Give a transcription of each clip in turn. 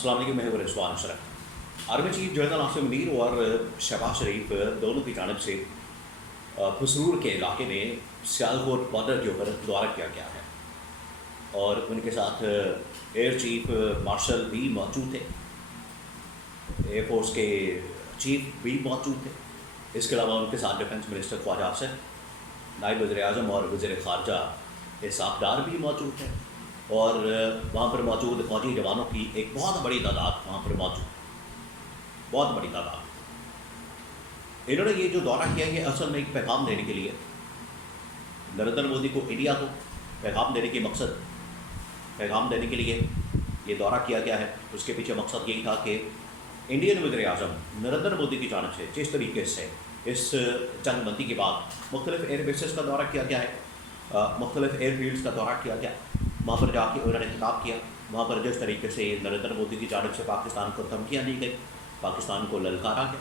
अस्सलाम वालेकुम, मैं हूं Rizwan Ashraf. Army chief general Asim Munir और शहबाज शरीफ दोनों की जानब से फसरूर के इलाके में सियालकोट बॉर्डर के ऊपर दौरा किया गया है और उनके साथ एयर चीफ मार्शल भी मौजूद थे, एयरफोर्स के चीफ भी मौजूद थे। इसके अलावा उनके साथ डिफेंस मिनिस्टर ख्वाजा आसिफ, नायब वज़ीर आज़म और वज़ीर ख़ारजा इसाक़ डार भी मौजूद थे और वहाँ पर मौजूद फ़ौजी जवानों की एक बहुत बड़ी तादाद वहाँ पर मौजूद, बहुत बड़ी तादाद। इन्होंने ये जो दौरा किया ये असल में एक पैगाम देने के लिए, नरेंद्र मोदी को, इंडिया को पैगाम देने के मकसद, पैगाम देने के लिए ये दौरा किया गया है। उसके पीछे मकसद यही था कि इंडियन वज़ीर आज़म नरेंद्र मोदी की जानिब से जिस तरीके से इस जंगबंदी के बाद मुख्तलिफ एयर बेसेस का दौरा किया गया है, मुख्तलिफ एयरफील्ड्स का दौरा किया गया, वहाँ पर जाके उन्होंने खिताब किया, वहाँ पर जिस तरीके से नरेंद्र मोदी की जानिब से पाकिस्तान को धमकियाँ दी गई, पाकिस्तान को ललकारा गया,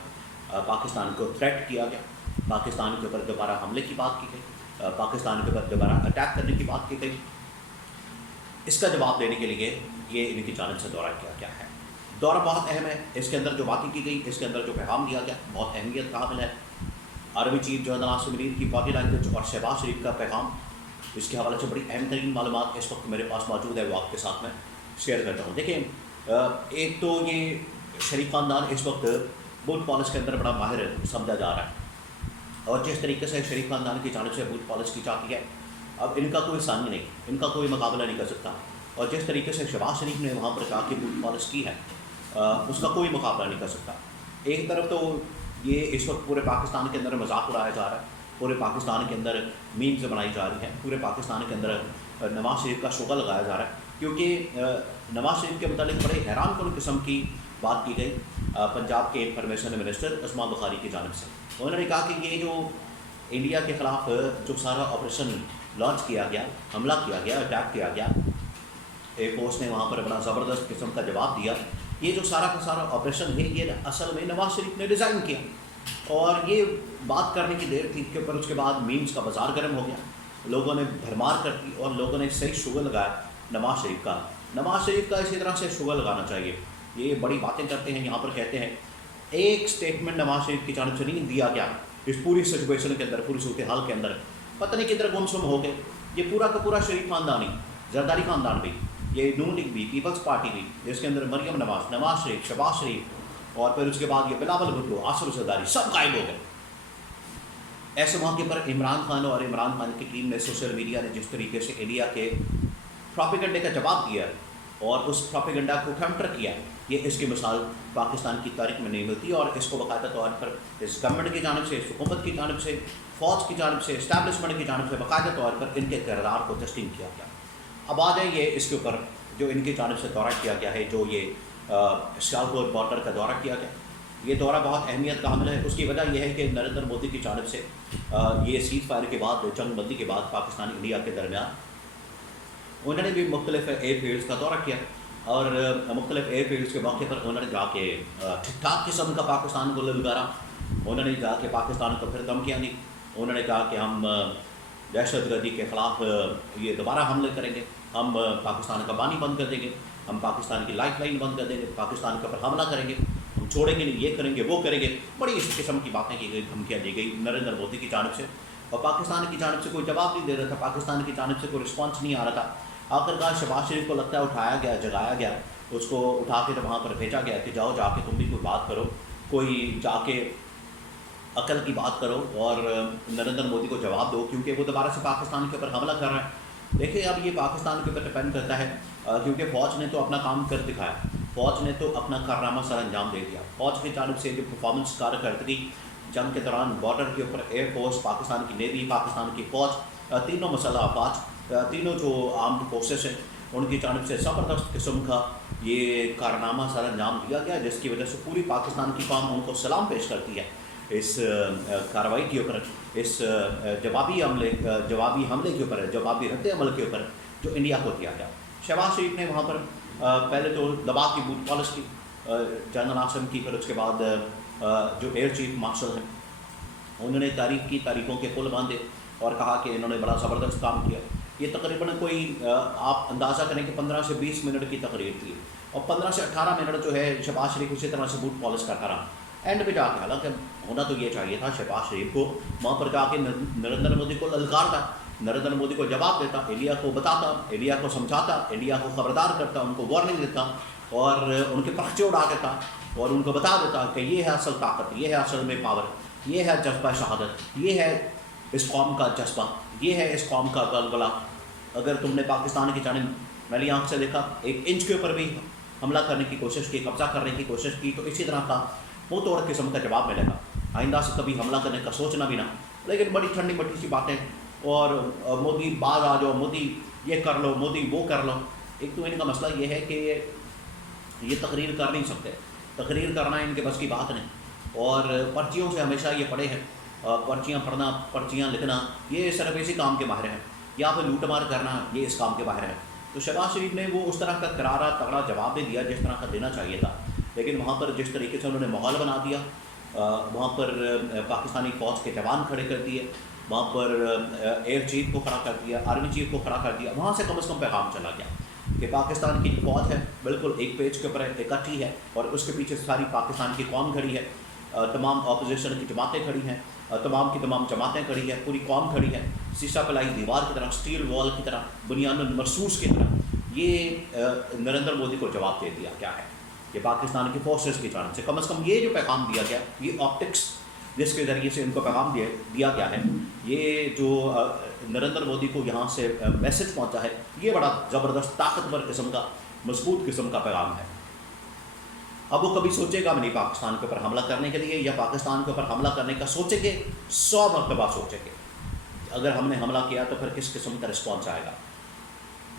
पाकिस्तान को थ्रेट किया गया, पाकिस्तान के ऊपर दोबारा हमले की बात की गई, पाकिस्तान के ऊपर दोबारा अटैक करने की बात की गई। इसका जवाब देने के लिए ये इनकी जानिब से दौरा किया गया है। दौरा बहुत अहम है, इसके अंदर जो बातें की गई, इसके अंदर जो पैगाम दिया गया बहुत अहमियत का हामिल है। Army chief general Asim Munir की बॉडी लैंग्वेज और शहबाज शरीफ का पैगाम, इसके हवाले से बड़ी अहम तरीन मालूमात इस वक्त मेरे पास मौजूद है, वो आपके साथ मैं शेयर करता हूँ। देखें, एक तो ये शरीफ ख़ानदान इस वक्त बूट पॉलिश के अंदर बड़ा माहिर समझा जा रहा है और जिस तरीके से शरीफ ख़ानदान की जानिब से बूट पॉलिश की जाती है, अब इनका कोई सानी नहीं, इनका कोई मुकाबला नहीं कर सकता। और जिस तरीके से शहबाज शरीफ ने वहाँ पर जाके बूट पॉलिश की है, उसका कोई मुकाबला नहीं कर सकता। एक तरफ तो ये इस वक्त पूरे पाकिस्तान के अंदर मजाक उड़ाया जा रहा है, पूरे पाकिस्तान के अंदर मीम्स बनाई जा रही हैं, पूरे पाकिस्तान के अंदर नवाज़ शरीफ का शुगर लगाया जा रहा है, क्योंकि नवाज़ शरीफ के मतलब बड़े हैरान कुन किस्म की बात की गई पंजाब के इंफॉर्मेशन मिनिस्टर अस्मा बुखारी की जानिब से। उन्होंने कहा कि ये जो इंडिया के ख़िलाफ़ जो सारा ऑपरेशन लॉन्च किया गया, हमला किया गया, अटैक किया गया, एयरफोर्स ने वहाँ पर बड़ा ज़बरदस्त किस्म का जवाब दिया। ये जो सारा का सारा ऑपरेशन है ये असल में नवाज़ शरीफ ने डिज़ाइन किया और ये बात करने की देर थी कि पर उसके बाद मीम्स का बाज़ार गर्म हो गया, लोगों ने भरमार कर दी और लोगों ने सही शुगर लगाया नवाज़ शरीफ का। नवाज़ शरीफ का इसी तरह से शुगर लगाना चाहिए। ये बड़ी बातें करते हैं, यहाँ पर कहते हैं एक स्टेटमेंट नवाज़ शरीफ की जानिब से नहीं दिया गया इस पूरी सिचुएशन के अंदर, पूरी सूरत हाल के अंदर, पता नहीं किधर गुमसुम हो गए। ये पूरा का पूरा शरीफ ख़ानदान ही, जरदारी ख़ानदान भी, ये नून लीग भी, पीपल्स पार्टी भी, जिसके अंदर मरियम नवाज़, नवाज़ शरीफ, शहबाज शरीफ और फिर उसके बाद ये बिलावल भुट्टो, आसिफ जरदारी, सब गायब हो गए। ऐसे मौके पर इमरान खान और इमरान खान की टीम ने, सोशल मीडिया ने जिस तरीके से इंडिया के प्रोपेगेंडे का जवाब दिया और उस प्रोपेगेंडा को काउंटर किया, ये इसकी मिसाल पाकिस्तान की तारीख में नहीं मिलती और इसको बाकायदा तौर पर इस गवर्नमेंट की जानिब से, इस हुकूमत की जानिब से, फ़ौज की जानिब से, इस्टेब्लिशमेंट की जानिब से बाकायदा तौर पर इनके किरदार को तस्लीम किया गया। अब आ जाइए इसके ऊपर जो इनकी जानिब से दौरा किया गया है, जो ये सियालकोट बॉर्डर का दौरा किया गया, ये दौरा बहुत अहमियत का हामिल है। उसकी वजह यह है कि नरेंद्र मोदी की जानिब से ये सीज़ फायर के बाद, जंगबंदी के बाद पाकिस्तान इंडिया के दरमियान उन्होंने भी मुख्तलिफ एयरफील्ड्स का दौरा किया और मुख्तलिफ एयरफील्ड्स के मौके पर उन्होंने जाके ठीक ठाक किस्म का पाकिस्तान को ललकारा, उन्होंने जाके पाकिस्तान को फिर धमकियाँ दी, उन्होंने कहा कि हम दहशतगर्दी के ख़िलाफ़ ये दोबारा हमले करेंगे, हम पाकिस्तान का पानी बंद कर देंगे, हम पाकिस्तान की लाइफ लाइन बंद कर देंगे, पाकिस्तान के ऊपर हमला करेंगे, हम छोड़ेंगे नहीं, ये करेंगे, वो करेंगे। बड़ी इस किस्म की बातें की गई, धमकियाँ दी गई नरेंद्र मोदी की जानिब से और पाकिस्तान की जानिब से कोई जवाब नहीं दे रहा था, पाकिस्तान की जानिब से कोई रिस्पॉन्स नहीं आ रहा था। आखिरकार शहबाज शरीफ को लगता है उठाया गया, जगाया गया, उसको उठा के वहाँ पर भेजा गया कि जाओ जाके तुम भी कोई बात करो, कोई जाके अकल की बात करो और नरेंद्र मोदी को जवाब दो, क्योंकि वो दोबारा से पाकिस्तान के ऊपर हमला कर रहा है। देखिए, अब ये पाकिस्तान के ऊपर डिपेंड करता है क्योंकि फ़ौज ने तो अपना काम कर दिखाया, फ़ौज ने तो अपना कारनामा सर अंजाम दे दिया। फ़ौज की जानिब से जो परफॉर्मेंस कारकर्दगी जंग के दौरान बॉर्डर के ऊपर एयरफोर्स, पाकिस्तान की नेवी, पाकिस्तान की फ़ौज, तीनों मसल्ह अफवाज, तीनों जो आर्म्ड फोर्सेस हैं, उनकी जानिब से ज़बरदस्त किस्म का ये कारनामा सर अंजाम दिया गया, जिसकी वजह से पूरी पाकिस्तान की कौम उनको सलाम पेश करती है इस कार्रवाई के ऊपर, इस जवाबी हमले के ऊपर, जवाबी रद्द अमल के ऊपर जो इंडिया को दिया गया। शहबाज शरीफ ने वहाँ पर पहले तो दबाव की बूट पॉलिश की जनरल आसिम की, फिर उसके बाद जो एयर चीफ मार्शल हैं उन्होंने तारीफ़ की, तारीफ़ों के पुल बांधे और कहा कि इन्होंने बड़ा ज़बरदस्त काम किया। یہ تقریباً کوئی آپ اندازہ کریں کہ 15 سے 20 منٹ کی تقریر تھی، اور 15 سے 18 منٹ جو ہے شہباز شریف اسی طرح سے بوٹ پالش کرتا رہا. اینڈ پہ جا کے حالانکہ ہونا تو یہ چاہیے تھا شہباز شریف کو وہاں پر جا کے نریندر مودی کو للکارتا، نریندر مودی کو جواب دیتا، انڈیا کو بتاتا، انڈیا کو سمجھاتا، انڈیا کو خبردار کرتا، ان کو وارننگ دیتا اور ان کے پرچے اڑا دیتا اور ان کو بتا دیتا کہ یہ ہے اصل طاقت، یہ ہے اصل میں پاور، یہ ہے جذبہ شہادت، یہ ہے اس قوم کا جذبہ، یہ ہے اس قوم کا غلغلہ. اگر تم نے پاکستان کی جانب میری آنکھ سے دیکھا 1 انچ کے اوپر بھی حملہ کرنے کی کوشش کی، قبضہ کرنے کی کوشش کی، تو اسی طرح کا منہ توڑ قسم کا جواب ملے گا. آئندہ سے کبھی حملہ کرنے کا سوچنا بھی نہ. لیکن بڑی ٹھنڈی مٹی سی باتیں، اور مودی باز آ جاؤ، مودی یہ کر لو، مودی وہ کر لو. ایک تو ان کا مسئلہ یہ ہے کہ یہ تقریر کر نہیں سکتے، تقریر کرنا ان کے بس کی بات نہیں، اور پرچیوں سے ہمیشہ یہ پڑھے ہیں، پرچیاں پڑھنا، پرچیاں لکھنا، یہ صرف اسی کام کے ماہر ہیں، یا پھر لوٹ مار کرنا یہ اس کام کے باہر ہے. تو شہباز شریف نے وہ اس طرح کا کرارا تگڑا جواب دے دیا جس طرح کا دینا چاہیے تھا، لیکن وہاں پر جس طریقے سے انہوں نے ماحول بنا دیا، وہاں پر پاکستانی فوج کے جوان کھڑے کر دیے، وہاں پر ایئر چیف کو کھڑا کر دیا، آرمی چیف کو کھڑا کر دیا، وہاں سے کم از کم پیغام چلا گیا کہ پاکستان کی فوج ہے بالکل ایک پیج کے اوپر اکٹھی ہے، اور اس کے پیچھے ساری پاکستان کی قوم کھڑی ہے، تمام اپوزیشن کی جماعتیں کھڑی ہیں، تمام کی تمام جماعتیں کھڑی ہیں، پوری قوم کھڑی ہے، شیشہ پلائی دیوار کی طرح، اسٹیل وال کی طرح، بنیاد مرصوص کی طرح. یہ نریندر مودی کو جواب دے دیا کیا ہے کہ پاکستان کی فورسز کی جانب سے کم از کم یہ جو پیغام دیا گیا، یہ آپٹکس جس کے ذریعے سے ان کو پیغام دیا گیا ہے، یہ جو نریندر مودی کو یہاں سے میسج پہنچا ہے، یہ بڑا زبردست طاقتور قسم کا، مضبوط قسم کا پیغام ہے. اب وہ کبھی سوچے گا بھی نہیں پاکستان کے اوپر حملہ کرنے کے لیے، یا پاکستان کے اوپر حملہ کرنے کا سوچیں گے 100 مرتبہ سوچیں گے اگر ہم نے حملہ کیا تو پھر کس قسم کا رسپانس آئے گا.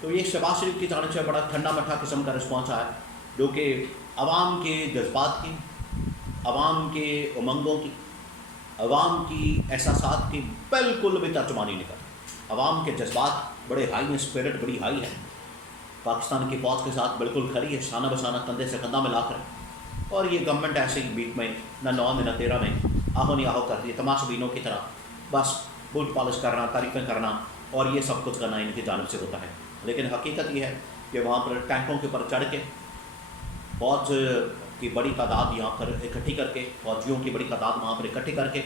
تو یہ شہباز شریف کی جانب سے بڑا ٹھنڈا مٹھا قسم کا رسپانس آیا، جو کہ عوام کے جذبات کی، عوام کے امنگوں کی، عوام کی احساسات کی بالکل بھی ترجمانی نہیں کرتا. عوام کے جذبات بڑے ہائی ہیں، اسپرٹ بڑی ہائی ہے، پاکستان کی فوج کے ساتھ بالکل کھڑی ہے، شانہ بشانہ کندھے سے کندھا ملا کر. اور یہ گورنمنٹ ایسے ہی بیچ میں نہ 9 میں نہ 13 میں آہو نہیں آہو کرتی ہے، تماش بینوں کی طرح بس بوٹ پالش کرنا، تعریفیں کرنا اور یہ سب کچھ کرنا ان کی جانب سے ہوتا ہے. لیکن حقیقت یہ ہے کہ وہاں پر ٹینکوں کے اوپر چڑھ کے فوج کی بڑی تعداد یہاں پر اکٹھی کر کے، فوجیوں کی بڑی تعداد وہاں پر اکٹھی کر کے،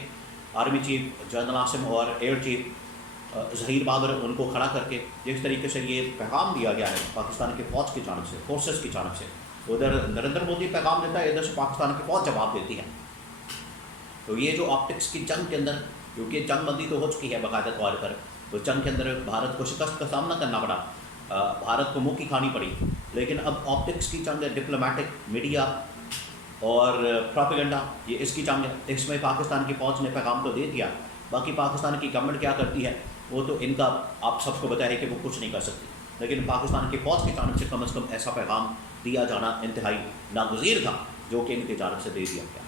آرمی چیف جنرل عاصم اور ایئر چیف ظہیر بابر ان کو کھڑا کر کے جس طریقے سے یہ پیغام دیا گیا ہے پاکستان کی فوج کی جانب سے، فورسز کی جانب سے، ادھر نریندر مودی پیغام دیتا ہے، ادھر سے پاکستان کی فوج جواب دیتی ہے. تو یہ جو آپٹکس کی جنگ کے اندر، کیونکہ جنگ بندی تو ہو چکی ہے باقاعدہ طور پر، تو جنگ کے اندر بھارت کو شکست کا سامنا کرنا پڑا، بھارت کو منہ کی کھانی پڑی. لیکن اب آپٹکس کی جنگ ہے، ڈپلومیٹک، میڈیا اور پروپیگنڈا، یہ اس کی جنگ ہے. اس میں پاکستان کی فوج نے پیغام تو دے دیا، باقی پاکستان کی گورنمنٹ کیا کرتی ہے وہ تو ان کا آپ سب کو پتہ ہے کہ وہ کچھ نہیں کر سکتی. لیکن پاکستان کی فوج کی جانب سے کم از کم ایسا پیغام دیا جانا انتہائی ناگزیر تھا جو کہ ان کی جانب سے دے دیا گیا.